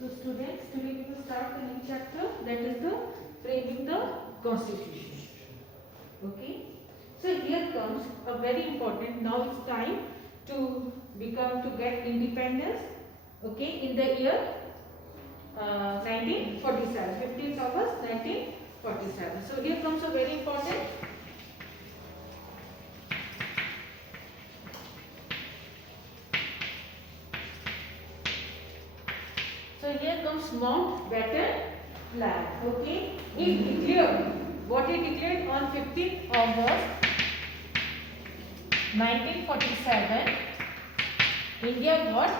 So students, today we will start the new chapter, that is the framing the constitution. Okay. So here comes a very important. Now it's time to get independence. Okay, in the year 1947, 15th August 1947. So here comes a very important. So here comes Mountbatten Plan. Okay, it declared what it declared on 15th August 1947. India got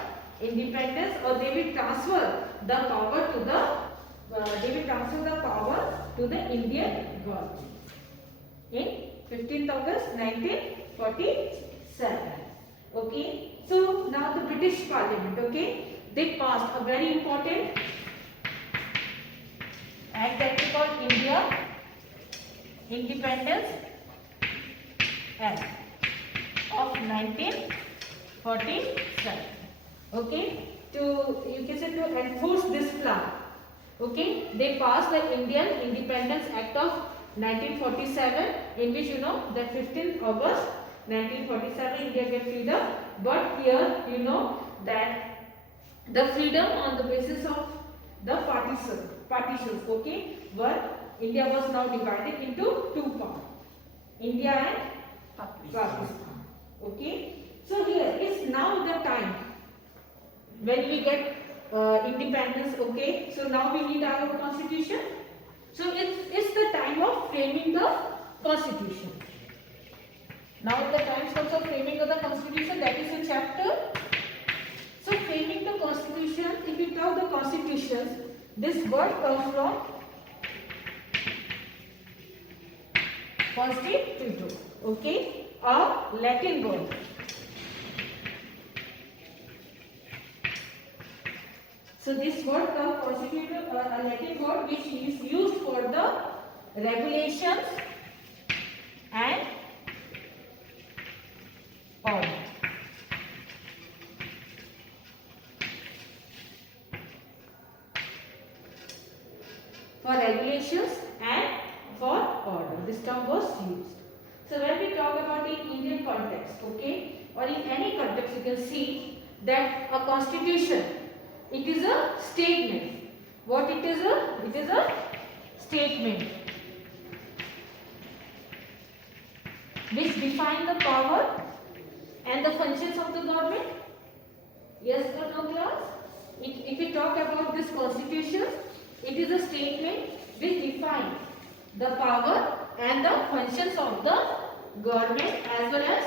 independence, or they will transfer the power to the Indian government in 15th August 1947. Okay, so now the British Parliament, okay, they passed a very important act that we call India Independence Act of 1947. Okay, you can say to enforce this plan. Okay, they passed the Indian Independence Act of 1947, in which you know that 15th August 1947 India get freedom. But here you know that the freedom on the basis of the partitions, okay, where India was now divided into two parts, India and Pakistan. Okay, so here is now the time when we get independence. Okay, so now we need our constitution. So it's the time of framing the constitution. Now the time comes of framing of the constitution, that is a chapter. So framing the constitution, if we talk the constitutions, this word comes from constitutio, okay, a Latin word. So this word constitutes a Latin word which is used for the regulations and order. For regulations and for order, this term was used. So when we talk about in Indian context, okay, or in any context, you can see that a constitution, it is a statement. What it is it is a statement which define the power and the functions of the government. Yes or no, class? If we talk about this constitution, it is a statement which defines the power and the functions of the government, as well as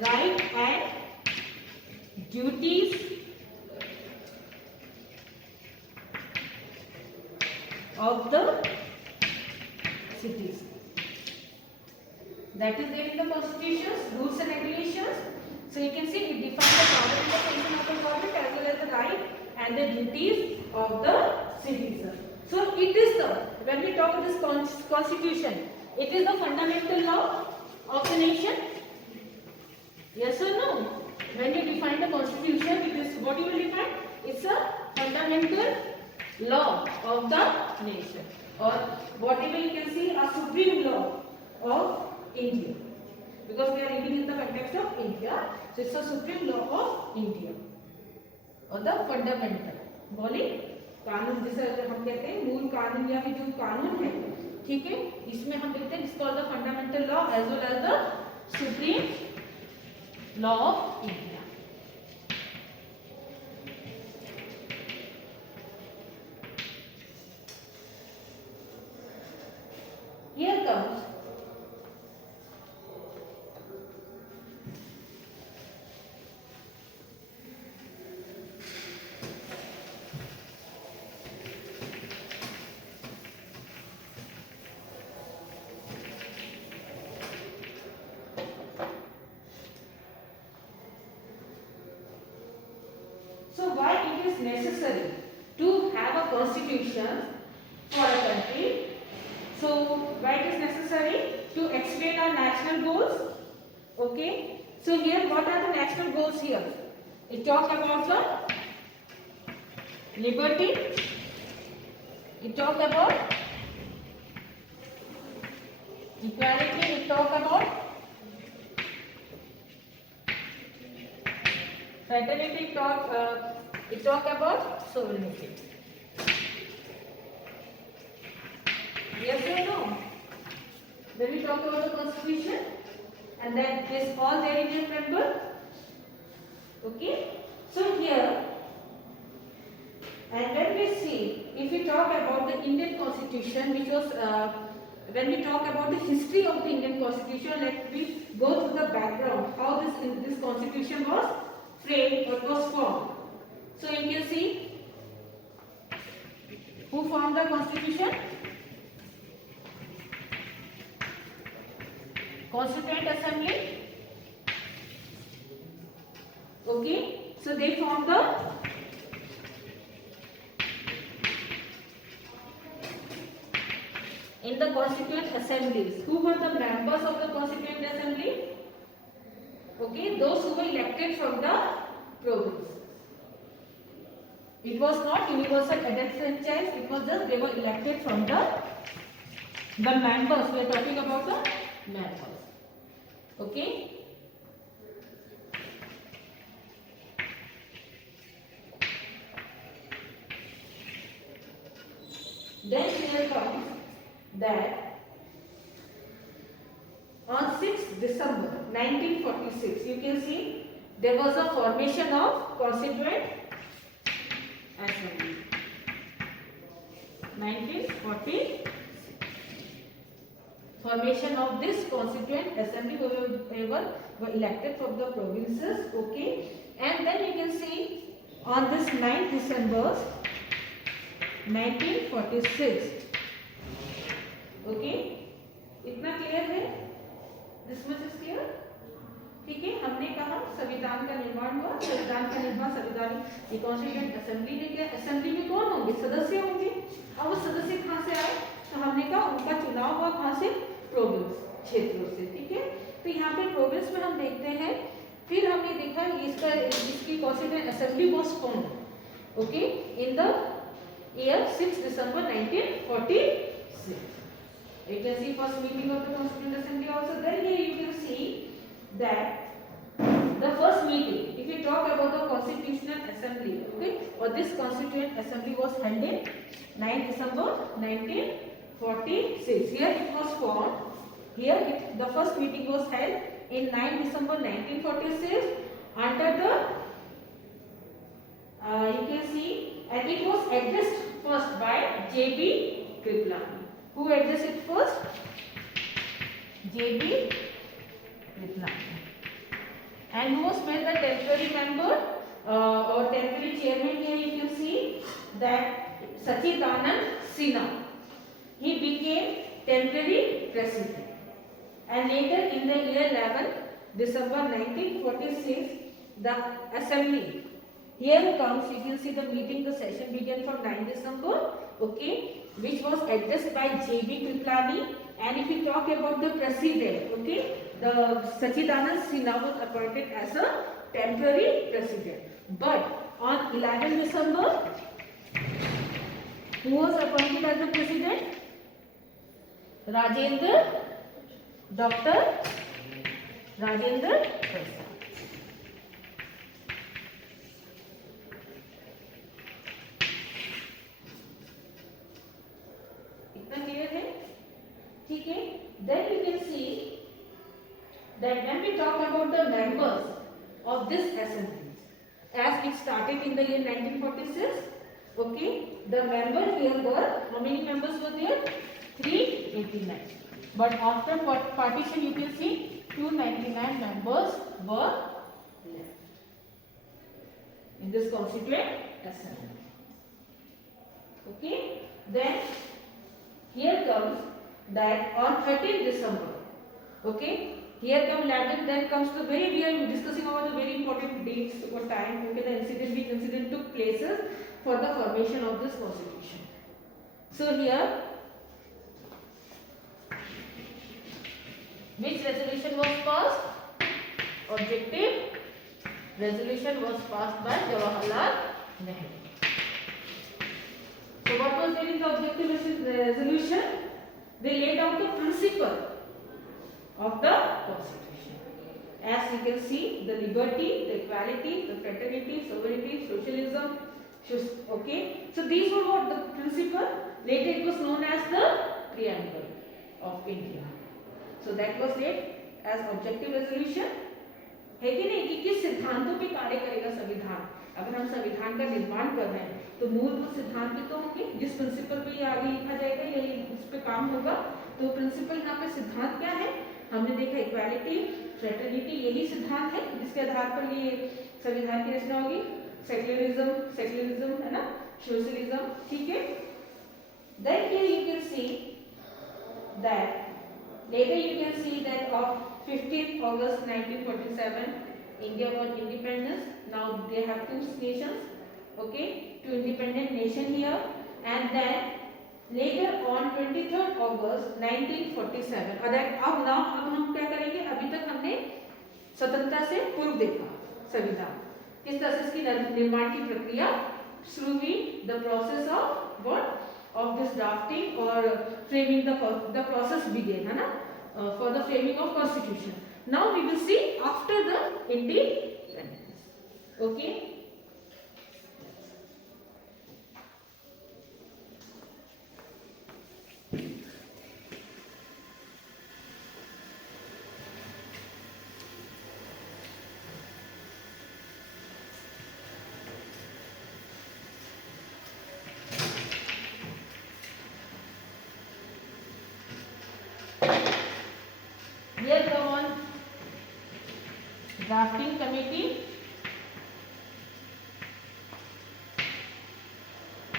right and duties of the citizens. That is there in the constitutions, rules and regulations. So you can see it defines the power and the function of the government, as well as the right and the duties of the citizen. So it is when we talk of this constitution, it is the fundamental law of the nation. Yes or no? When you define the constitution, it is what you will define? It's a fundamental law of the nation, or whatever you can see, a supreme law of India, because we are living in the context of India. So it's a supreme law of India, or the fundamental. बोले कानून, जिसे हम कहते हैं मूल कानून या फिर जो कानून है, ठीक है, इसमें हम देखते हैं इसको the fundamental law as well as the supreme law of India. Here comes necessary to have a constitution for a country. So why it is necessary? To explain our national goals. Okay, so here what are the national goals here? It talk about the liberty, it talk about equality, it talk about fraternity, it talk about sovereignty. Yes or no? Then we talk about the constitution, and then this all there in your member. Okay, so here, and when we see, if we talk about the Indian constitution, which was when we talk about the history of the Indian constitution, let me go through the background, how this constitution was framed or was formed. So you can see who formed the constitution. Constituent Assembly. Okay, so they formed the in the Constituent Assemblies. Who were the members of the Constituent Assembly? Okay, those who were elected from the province. It was not universal adult franchise, it was just they were elected from the members. We are talking about the members. Okay. Then here comes that on 6th December 1946, you can see there was a formation of Constituent Assembly. 1946. Formation of this Constituent Assembly, whoever were elected from the provinces. Okay, and then you can see on this 9th December 1946. Okay, इतना clear है? This much is clear? ठीक है, हमने कहा संविधान का निर्माण हुआ, संविधान का निर्माण संविधान कॉन्स्टिट्यूएंट असेंबली ने किया। असेंबली में कौन होंगे? सदस्य होंगे। अब वो सदस्य कहाँ से आए? तो हमने कहा उनका चुनाव हुआ कहाँ से? प्रोविंस क्षेत्रों से। ठीक है, तो यहाँ पे प्रोविंस में हम देखते हैं, फिर हमने देखा इसकी constituent assembly was formed, okay, in the year 6 December 1946. You can see first meeting of the Constituent Assembly also. Then here you can see that the first meeting, if you talk about the Constitutional Assembly, okay, or this Constituent Assembly was held in 9 December 1946. Here it was formed. Here the first meeting was held in 9 December 1946 under the you can see, and it was addressed first by J.B. Kripalani. Who addressed it first? J.B. Kripalani. And who was made the temporary member or temporary chairman? Here you can see that Sachidanand Sinha. He became temporary president. And later in the year 11 December 1946, the assembly. Here comes, you can see the meeting, the session began from 9 December, okay, which was addressed by J.B. Kripalani. And if we talk about the president, okay, the Sachidanand Sinha was appointed as a temporary president. But on 11 December, who was appointed as the president? Dr. Rajendra Prasad. Then you can see that when we talk about the members of this assembly, as it started in the year 1946, okay, the members here were, how many members were there? 389. But after partition, you can see 299 members were left in this Constituent Assembly. Okay, then here comes that on 13th December, okay, here come 11, then comes the we are discussing about the very important dates or time, okay, the incident took places for the formation of this constitution. So here Which resolution was passed? Objective resolution was passed by Jawaharlal Nehru. So what was there in the objective resolution? They laid out the principle of the constitution. As you can see, the liberty, the equality, the fraternity, sovereignty, socialism. Okay. So these were what the principle. Later it was known as the preamble of India. So that was laid as objective resolution. है कि नहीं कि किस सिद्धांतों पे कार्य करेगा संविधान. अगर हम संविधान का निर्माण कर रहे हैं तो मूलभूत सिद्धांत भी तो होंगे जिस प्रिंसिपल पे ये आगे लिखा जाएगा या उस पे काम होगा. तो प्रिंसिपल यहाँ पे सिद्धांत क्या है हमने देखा, इक्वालिटी, फ्रेटर्निटी, यही सिद्धांत है जिसके आधार पर ये संविधान की रचना होगी. सेक्युलरिज्म है ना, सोशलिज्म. ठीक है. Then here you can see that later you can see that of 15th August 1947 India got independence. Now they have two nations, okay, two independent nation here. And then later on 23rd August 1947 अब हम क्या करेंगे, अभी तक हमने स्वतंत्रता से पूर्व देखा संविधान किस तरह से इसकी निर्माण की प्रक्रिया शुरू हुई. The process of what of this drafting or framing the process began, है ना, for the framing of constitution. Now we will see after the independence. Okay. Here come on drafting committee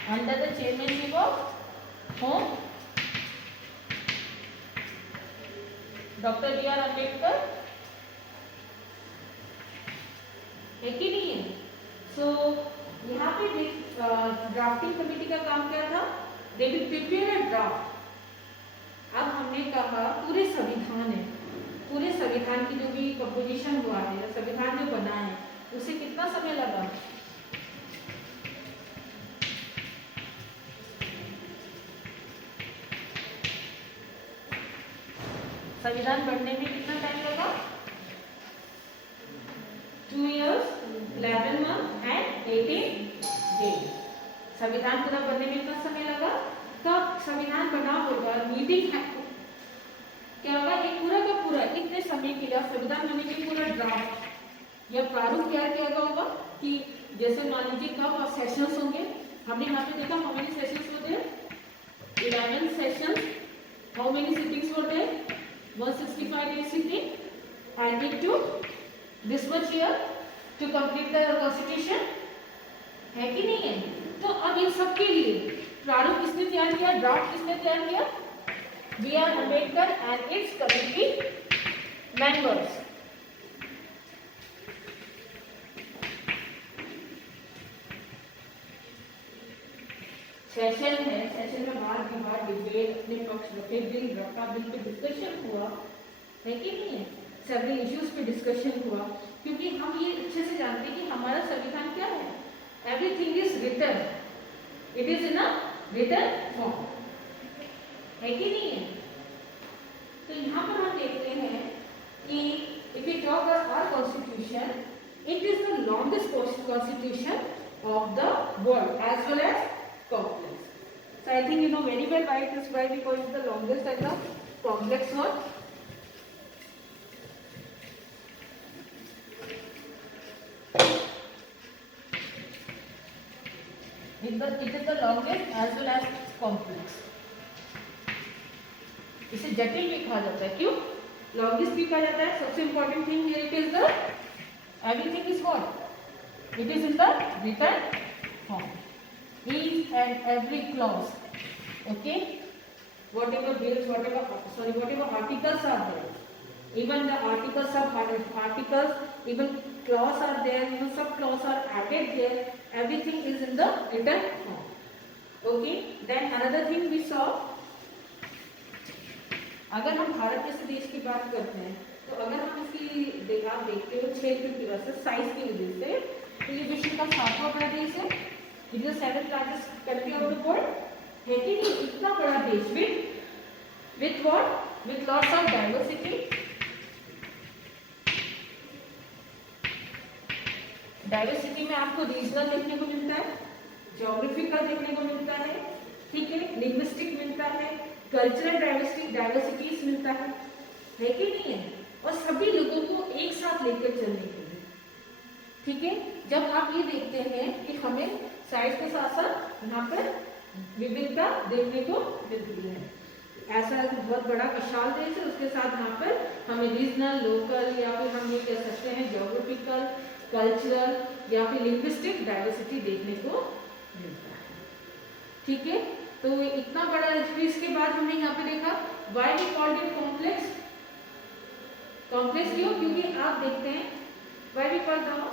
under the chairmanship of whom? Dr. B.R. Ambedkar. है कि नहीं है? So यहाँ पे drafting committee का काम क्या था? They will prepare a draft. अब हमने कहा पूरे संविधान है, पूरे संविधान की जो भी कंपोजिशन हुआ है, संविधान जो बना है, उसे कितना समय लगा? संविधान बनने में कितना टाइम लगा? 2 years, 11 months and 18 days. संविधान पूरा बनने में कितना समय लगा? तब संविधान बना होगा, मीटिंग क्या होगा, एक पूरा का पूरा इतने समय के लिए संविधान बनने के पूरा ड्राफ्ट या प्रारूप तैयार किया गया होगा कि जैसे मान लीजिए कब सेशंस होंगे. हमने यहाँ पे देखा हाउ मेनी सेशंस होते हैं, 11 सेशंस. हाउ मेनी सिटिंग्स होते हैं, 165 days sitting and need to this much year to complete the constitution. है कि नहीं है? तो अब इन सब के लिए प्रारूप किसने तैयार किया, ड्राफ्ट किसने तैयार किया? B.R. Ambedkar and its committee members. Session है, सेशन में बार डिबेट अपने पक्ष रखे, बिल रखा, बिल पे डिस्कशन हुआ, है कि नहीं है? सेवरल इश्यूज पे डिस्कशन हुआ, क्योंकि हम ये अच्छे से जानते हैं कि हमारा संविधान क्या है. Everything is written, it is in a written form, है कि नहीं है? तो यहाँ पर हम देखते हैं कि if we talk our constitution, it is the longest constitution of the world as well as complex. So I think you know very well why it is, why we call it the longest and the complex one. It is the longest as well as complex. इसे जटिल भी कहा जाता है. क्यों? Longest भी कहा जाता है. सबसे important thing here it is the everything is what, it is in the written form. Each and every clause, okay, whatever bills, whatever articles are there, even the articles, sub articles, even clause are there, even sub clause are added there. Everything is in the written form. Okay. Then another thing we saw, अगर हम भारत जैसे देश की बात करते हैं तो अगर हम इसकी आप देखते हो क्षेत्र की वजह से, साइज की वजह से, तो ये विश्व का 7वां बड़ा देश है। It is the 7th largest country of the world, है कि नहीं? इतना बड़ा देश with what? With lots of diversity. Diversity में आपको रीजनल देखने को मिलता है, ज्योग्राफिकल देखने को मिलता है, ठीक है, लिंग्विस्टिक मिलता है, कल्चरल डाइवर्सिटीज मिलता है कि नहीं है? और सभी लोगों को एक साथ लेकर चलने के लिए, ठीक है। जब आप ये देखते हैं कि हमें साइज के साथ साथ यहाँ पर विविधता देखने को मिलती है, ऐसा बहुत बड़ा विशाल देश है, उसके साथ यहाँ पर हमें रीजनल, लोकल या फिर हम ये कह सकते हैं ज्योग्राफिकल, कल्चरल या फिर लिंग्विस्टिक डाइवर्सिटी देखने को मिलता है, ठीक है। तो इतना बड़ा, फिर इसके बाद हमने यहाँ पे देखा why we called it complex. Complex क्यों? क्योंकि आप देखते हैं why we called the,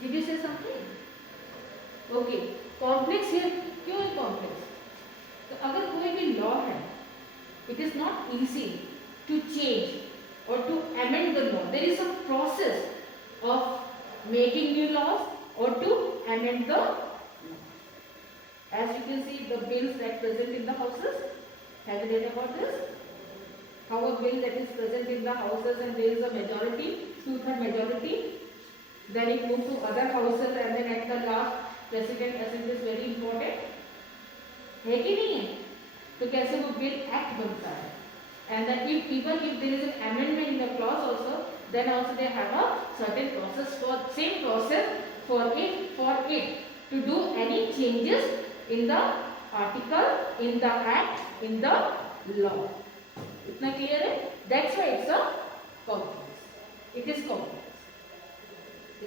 did you say something? Okay, complex here क्यों है कॉम्प्लेक्स? तो अगर कोई भी लॉ है, it is not easy to change और to amend the law, there is a process of making new laws और to amend the. As you can see, the bills that present in the houses, have you read about this? How a bill that is present in the houses and there is a majority, 2/3 majority, then it moves to other houses and then at the last president assent is very important, है कि नहीं है? तो कैसे वो bill act बनता है? And then even if there is an amendment in the clause also, then also they have a certain process for same process for it to do any changes in the article, in the act, in the law. इतना clear है? That's why it's a complex. It is complex.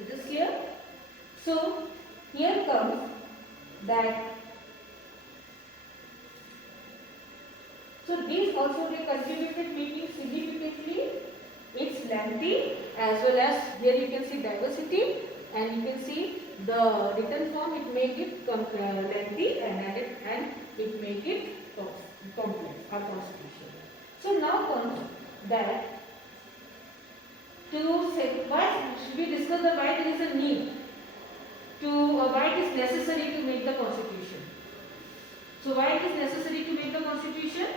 Is this clear? So here comes that. So these also they contributed making significantly its lengthy as well as here you can see diversity and you can see the written form, it make it lengthy and it make it complex, our constitution. So now comes that to say why we discuss the why there is a need to why it is necessary to make the constitution. So why it is necessary to make the constitution?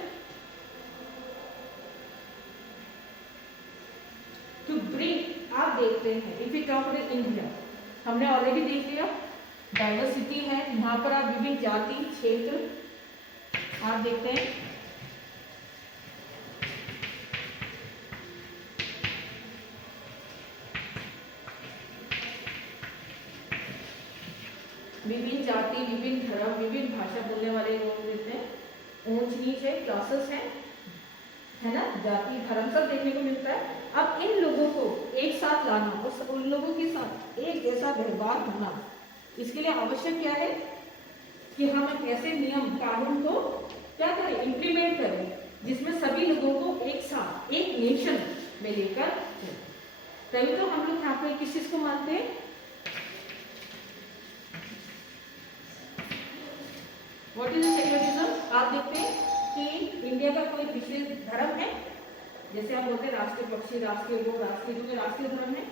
To bring, आप देखते हैं if we talk about India, हमने already देख लिया diversity है, यहाँ पर आप विभिन्न जाति क्षेत्र आप देखते हैं, विभिन्न जाति, विभिन्न धर्म, विभिन्न भाषा बोलने वाले लोग देखते हैं, ऊंच नीच है, क्लासेस है ना, जाति धर्म सब देखने को मिलता है। अब इन लोगों को एक साथ लाना और उन लोगों के साथ एक जैसा व्यवहार होना, इसके लिए आवश्यक क्या है कि हम एक ऐसे नियम कानून को क्या करें, इम्प्लीमेंट करें जिसमें सभी लोगों को एक साथ एक नेशन में लेकर चलें। तभी तो हम लोग यहाँ पे किस चीज को मानते हैं? What is secularism? आप देखते हैं कि इंडिया का कोई विशेष धर्म है, जैसे आप बोलते हैं राष्ट्रीय पक्षी, राष्ट्रीय लोग, राष्ट्रीय धर्म है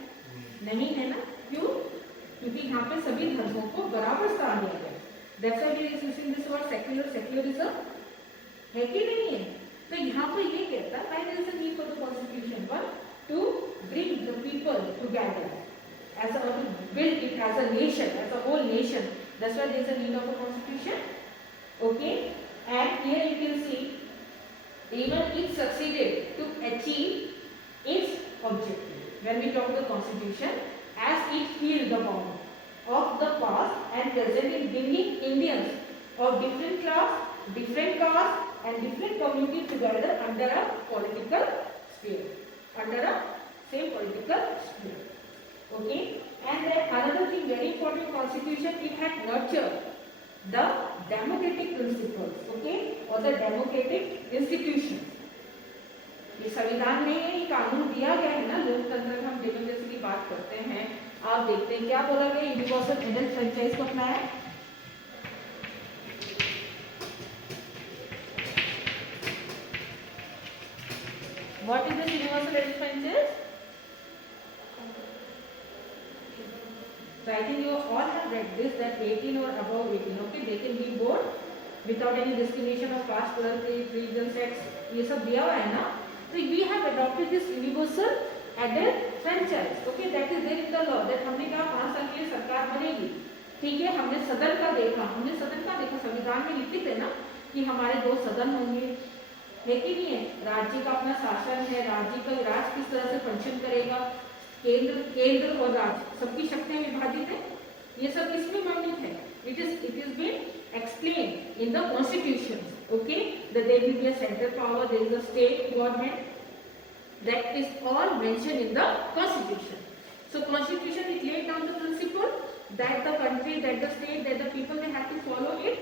नहीं है ना? क्यों? क्योंकि यहाँ पे सभी धर्मों को बराबर स्थान दिया गया है। That's why we are using this word secularism, है कि नहीं है? तो यहाँ पे ये कहता है why there is a need for the constitution, one to bring the people together as a build it as a nation, as a whole nation. That's why there is a need of a constitution. Okay, and here you can see even it succeeded to achieve its objective when we talk the constitution, as it healed the bond of the past and present in bringing Indians of different class, different caste and different community together under a political sphere, under a same political sphere. Okay, and then another thing very important, constitution it had nurtured the democratic principles, okay, or the democratic institutions. ये संविधान में ये कानून दिया गया है ना, लोकतंत्र में हम डेमोक्रेसी की बात करते हैं, आप देखते हैं क्या बोला गया, यूनिवर्सल एडल्ट फ्रेंचाइज को अपनाया, What is this universal advantages? So I think you all have read this, that 18 or above 18, okay, they can be born without any discrimination of caste, wealth, religion, sex, ये सब दिया हुआ है ना. So we have adopted this universal adult franchise, okay, that is there in the law. That हमने कहा 5 साल के लिए सरकार बनेगी, ठीक है. हमने सदन का देखा, संविधान में लिखित है ना कि हमारे 2 सदन होंगे, है कि नहीं है. राज्य का अपना शासन है, राज्य का राज किस तरह से फंक्शन करेगा, केंद्र और राज्य सबकी शक्तियां विभाजित है, ये सब किसमें वर्णित है. It is been explained in the constitution, okay, that there will be a central power, there is a state government, that is all mentioned in the constitution. So constitution it laid down the principle that the country, that the state, that the people, they have to follow it,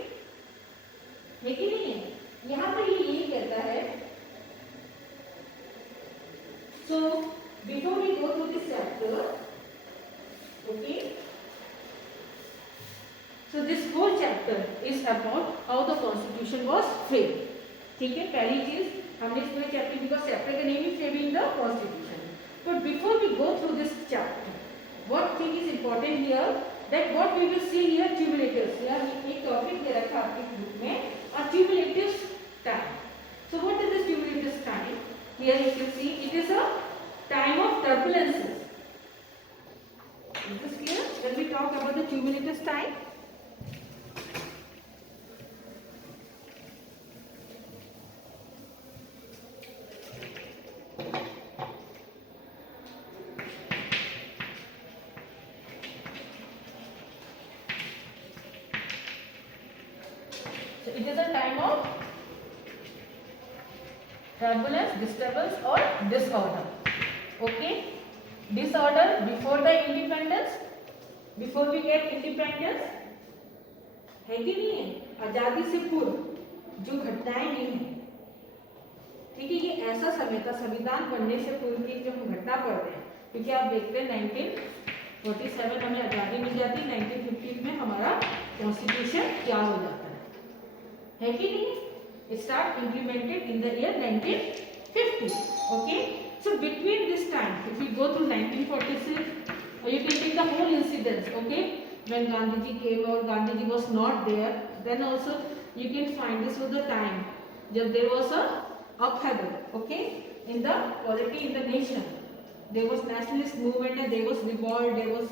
है कि नहीं है. यहाँ पर ये यही कहता है. So before we go through this chapter, okay, so this whole chapter is about how the constitution was framed, ठीक है. पहली चीज हमने इसमें चैप्टर, बिकॉज चैप्टर का name is framing the constitution. But before we go through this chapter, what thing is important here, that what we will see here, cumulatives. यहाँ एक topic दे रखा आपके बुक में, और cumulative time. So what is this cumulative time? Here you can see it is a time of turbulences. Is this clear? When we talk about the cumulative time, so it is a time of turbulence, disturbance or disorder. Okay, disorder before the independence, before we get independence, है कि नहीं है. आजादी से पूर्व जो घटनाएं नहीं है, ठीक है, ये ऐसा समय था संविधान बनने से पूर्व की जो हम घटना पढ़ रहे हैं. क्योंकि आप देखते हैं 1947 हमें आजादी मिल जाती, 1950 में हमारा कॉन्स्टिट्यूशन क्या हो जाता है कि नहीं. Start implemented in the year 1950. Okay, so between this time, if we go through 1946, or you can take the whole incidents, okay, when Gandhiji came or Gandhiji was not there, then also you can find this was the time jab there was a upheaval, okay, in the polity in the nation. There was nationalist movement and there was revolt, there was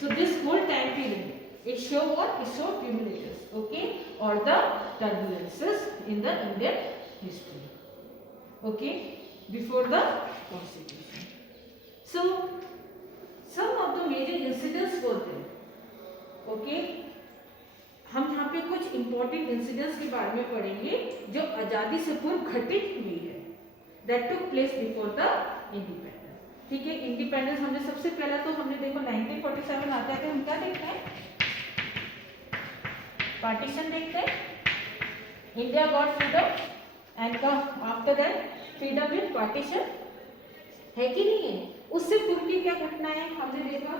so this whole time period, it show what? It show cumulatives, okay, or the turbulences in the Indian history, okay, before the constitution. So some of the major incidents were there, okay. हम यहाँ पे कुछ important incidents के बारे में पढ़ेंगे जो आजादी से पूर्व घटित हुई है, that took place before the independence. ठीक है, इंडिपेंडेंस हमने सबसे पहला तो हमने देखो 1947 आता है, हम क्या देखते हैं, पार्टीशन देखते हैं, India got freedom and after that freedom with partition, है कि नहीं है. उससे पूर्व की क्या घटनाएं हमने देखा,